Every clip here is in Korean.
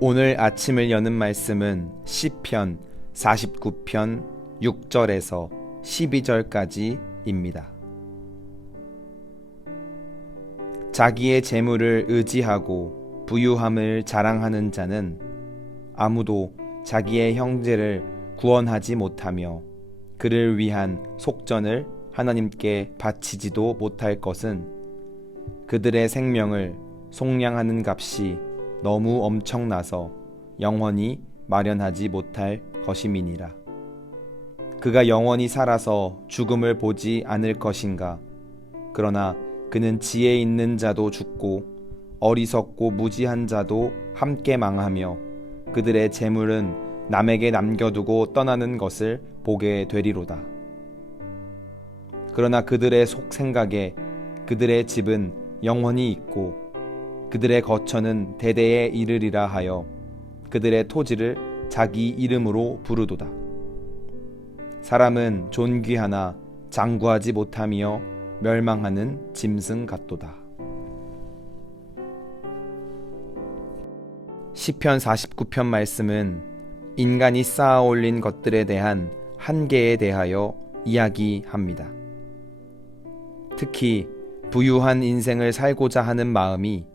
오늘 아침을 여는 말씀은 시편 49편 6절에서 12절까지입니다. 자기의 재물을 의지하고 부유함을 자랑하는 자는 아무도 자기의 형제를 구원하지 못하며 그를 위한 속전을 하나님께 바치지도 못할 것은 그들의 생명을 속량하는 값이 너무 엄청나서 영원히 마련하지 못할 것임이니라. 그가 영원히 살아서 죽음을 보지 않을 것인가? 그러나 그는 지혜 있는 자도 죽고 어리석고 무지한 자도 함께 망하며 그들의 재물은 남에게 남겨두고 떠나는 것을 보게 되리로다. 그러나 그들의 속 생각에 그들의 집은 영원히 있고 그들의 거처는 대대에 이르리라 하여 그들의 토지를 자기 이름으로 부르도다. 사람은 존귀하나 장구하지 못하며 멸망하는 짐승 같도다. 시편 49편 말씀은 인간이 쌓아 올린 것들에 대한 한계에 대하여 이야기합니다. 특히 부유한 인생을 살고자 하는 마음이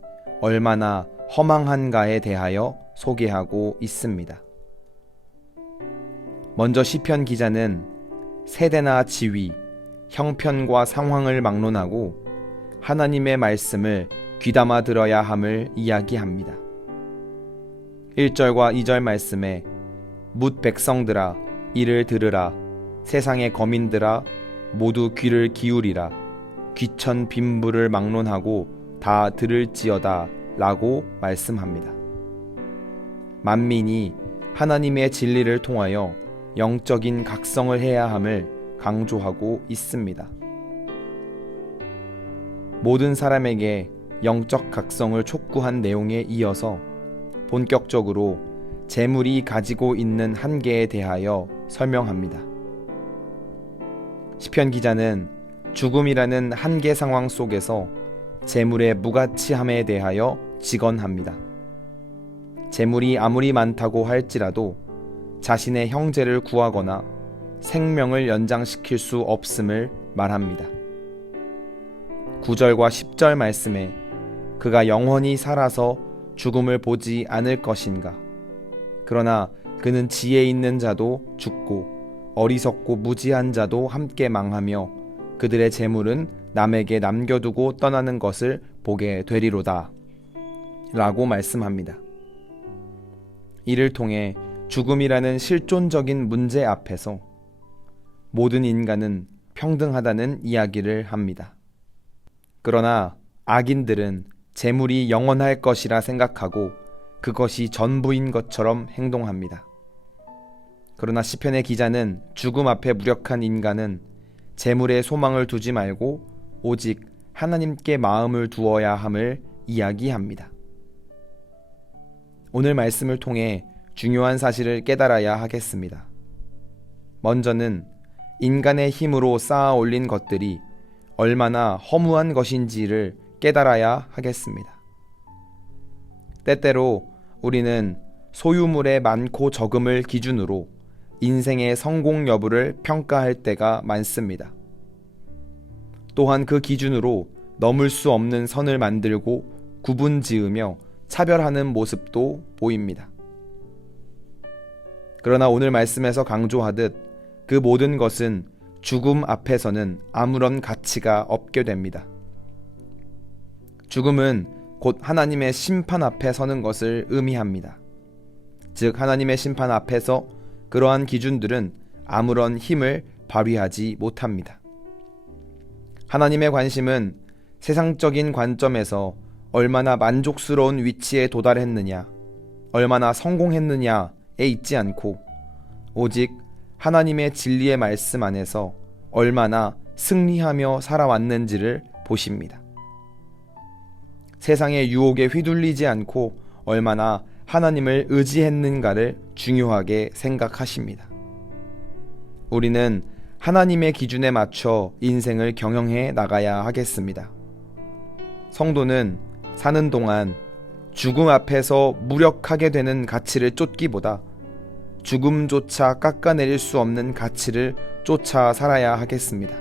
얼마나 허망한가에 대하여 소개하고 있습니다. 먼저 시편 기자는 세대나 지위, 형편과 상황을 막론하고 하나님의 말씀을 귀담아 들어야 함을 이야기합니다. 1절과 2절 말씀에 뭇 백성들아 이를 들으라, 세상의 거민들아 모두 귀를 기울이라, 귀천 빈부를 막론하고 다 들을지어다 라고 말씀합니다. 만민이 하나님의 진리를 통하여 영적인 각성을 해야 함을 강조하고 있습니다. 모든 사람에게 영적 각성을 촉구한 내용에 이어서 본격적으로 재물이 가지고 있는 한계에 대하여 설명합니다. 시편 기자는 죽음이라는 한계 상황 속에서 재물의 무가치함에 대하여 직언합니다. 재물이 아무리 많다고 할지라도 자신의 형제를 구하거나 생명을 연장시킬 수 없음을 말합니다. 9절과 10절 말씀에 그가 영원히 살아서 죽음을 보지 않을 것인가? 그러나 그는 지혜 있는 자도 죽고 어리석고 무지한 자도 함께 망하며 그들의 재물은 남에게 남겨두고 떠나는 것을 보게 되리로다 라고 말씀합니다. 이를 통해 죽음이라는 실존적인 문제 앞에서 모든 인간은 평등하다는 이야기를 합니다. 그러나 악인들은 재물이 영원할 것이라 생각하고 그것이 전부인 것처럼 행동합니다. 그러나 시편의 기자는 죽음 앞에 무력한 인간은 재물에 소망을 두지 말고 오직 하나님께 마음을 두어야 함을 이야기합니다. 오늘 말씀을 통해 중요한 사실을 깨달아야 하겠습니다. 먼저는 인간의 힘으로 쌓아 올린 것들이 얼마나 허무한 것인지를 깨달아야 하겠습니다. 때때로 우리는 소유물의 많고 적음을 기준으로 인생의 성공 여부를 평가할 때가 많습니다. 또한 그 기준으로 넘을 수 없는 선을 만들고 구분 지으며 차별하는 모습도 보입니다. 그러나 오늘 말씀에서 강조하듯 그 모든 것은 죽음 앞에서는 아무런 가치가 없게 됩니다. 죽음은 곧 하나님의 심판 앞에 서는 것을 의미합니다. 즉 하나님의 심판 앞에서 그러한 기준들은 아무런 힘을 발휘하지 못합니다. 하나님의 관심은 세상적인 관점에서 얼마나 만족스러운 위치에 도달했느냐, 얼마나 성공했느냐에 있지 않고 오직 하나님의 진리의 말씀 안에서 얼마나 승리하며 살아왔는지를 보십니다. 세상의 유혹에 휘둘리지 않고 얼마나 하나님을 의지했는가를 중요하게 생각하십니다. 우리는 하나님의 기준에 맞춰 인생을 경영해 나가야 하겠습니다. 성도는 사는 동안 죽음 앞에서 무력하게 되는 가치를 쫓기보다 죽음조차 깎아내릴 수 없는 가치를 쫓아 살아야 하겠습니다.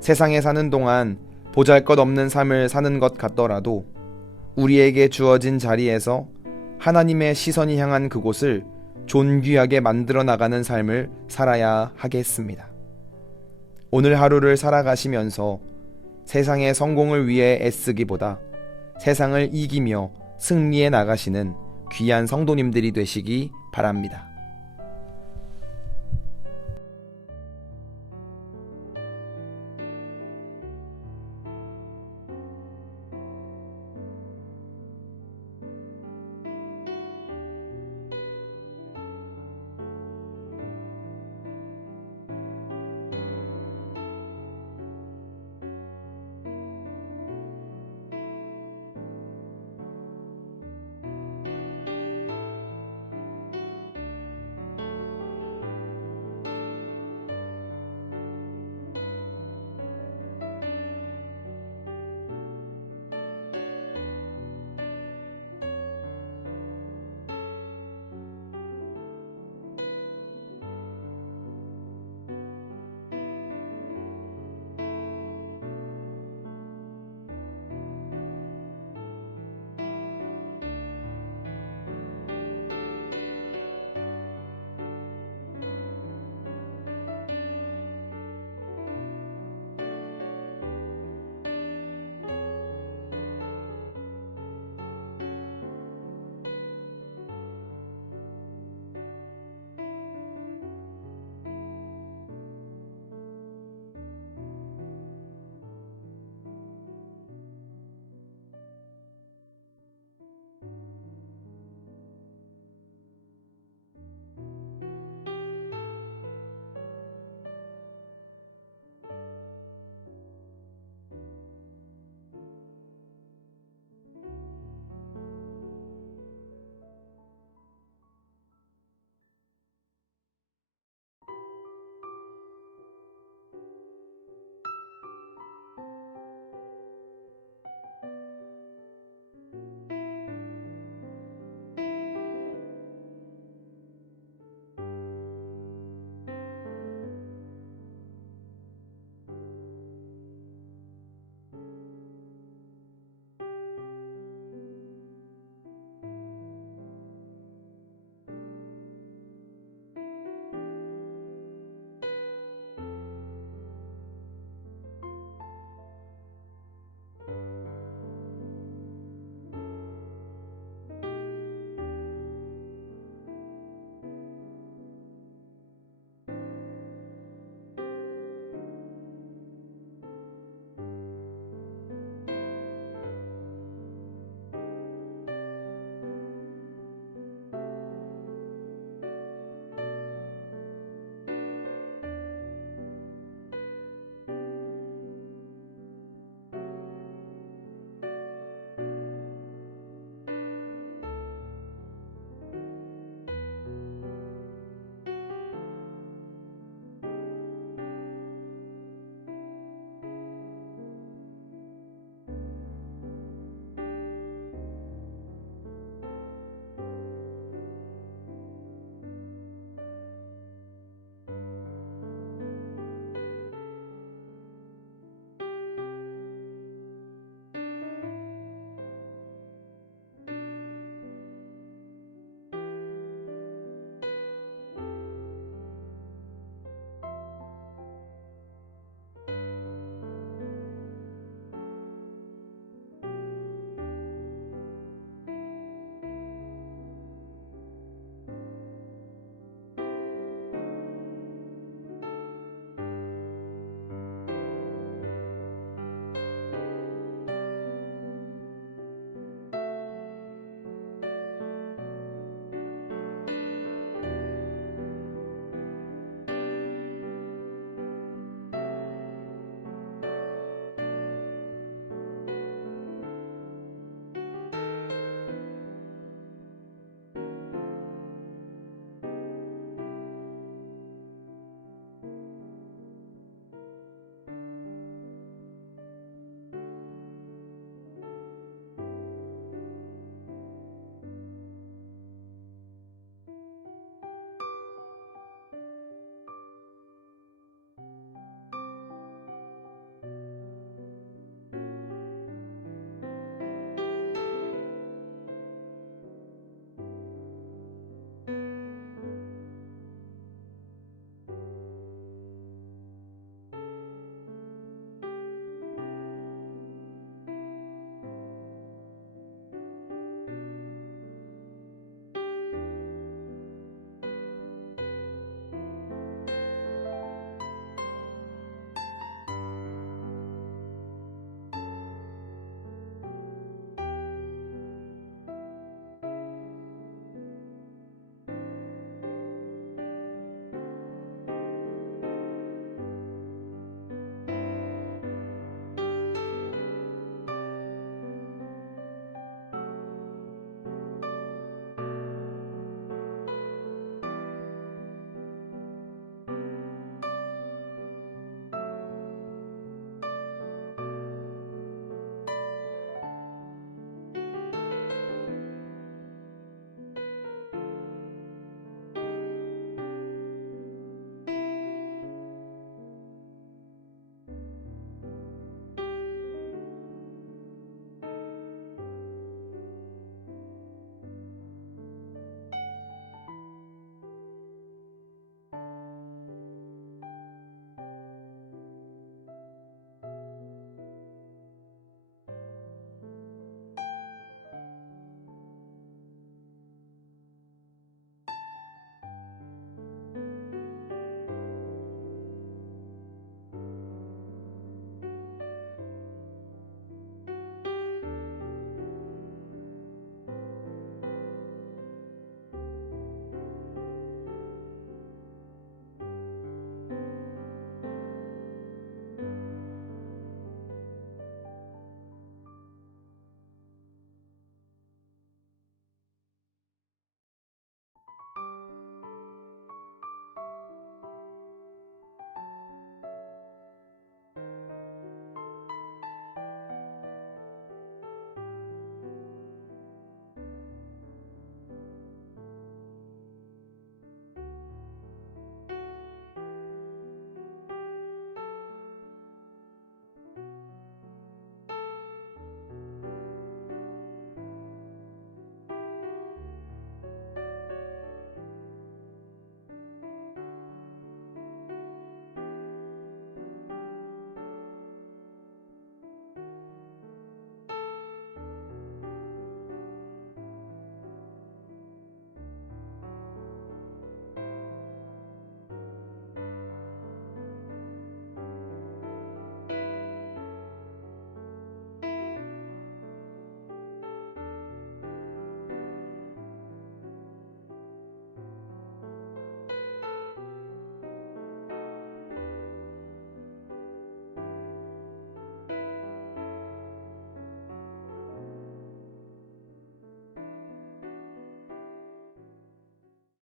세상에 사는 동안 보잘것없는 삶을 사는 것 같더라도 우리에게 주어진 자리에서 하나님의 시선이 향한 그곳을 존귀하게 만들어 나가는 삶을 살아야 하겠습니다. 오늘 하루를 살아가시면서 세상의 성공을 위해 애쓰기보다 세상을 이기며 승리해 나가시는 귀한 성도님들이 되시기 바랍니다.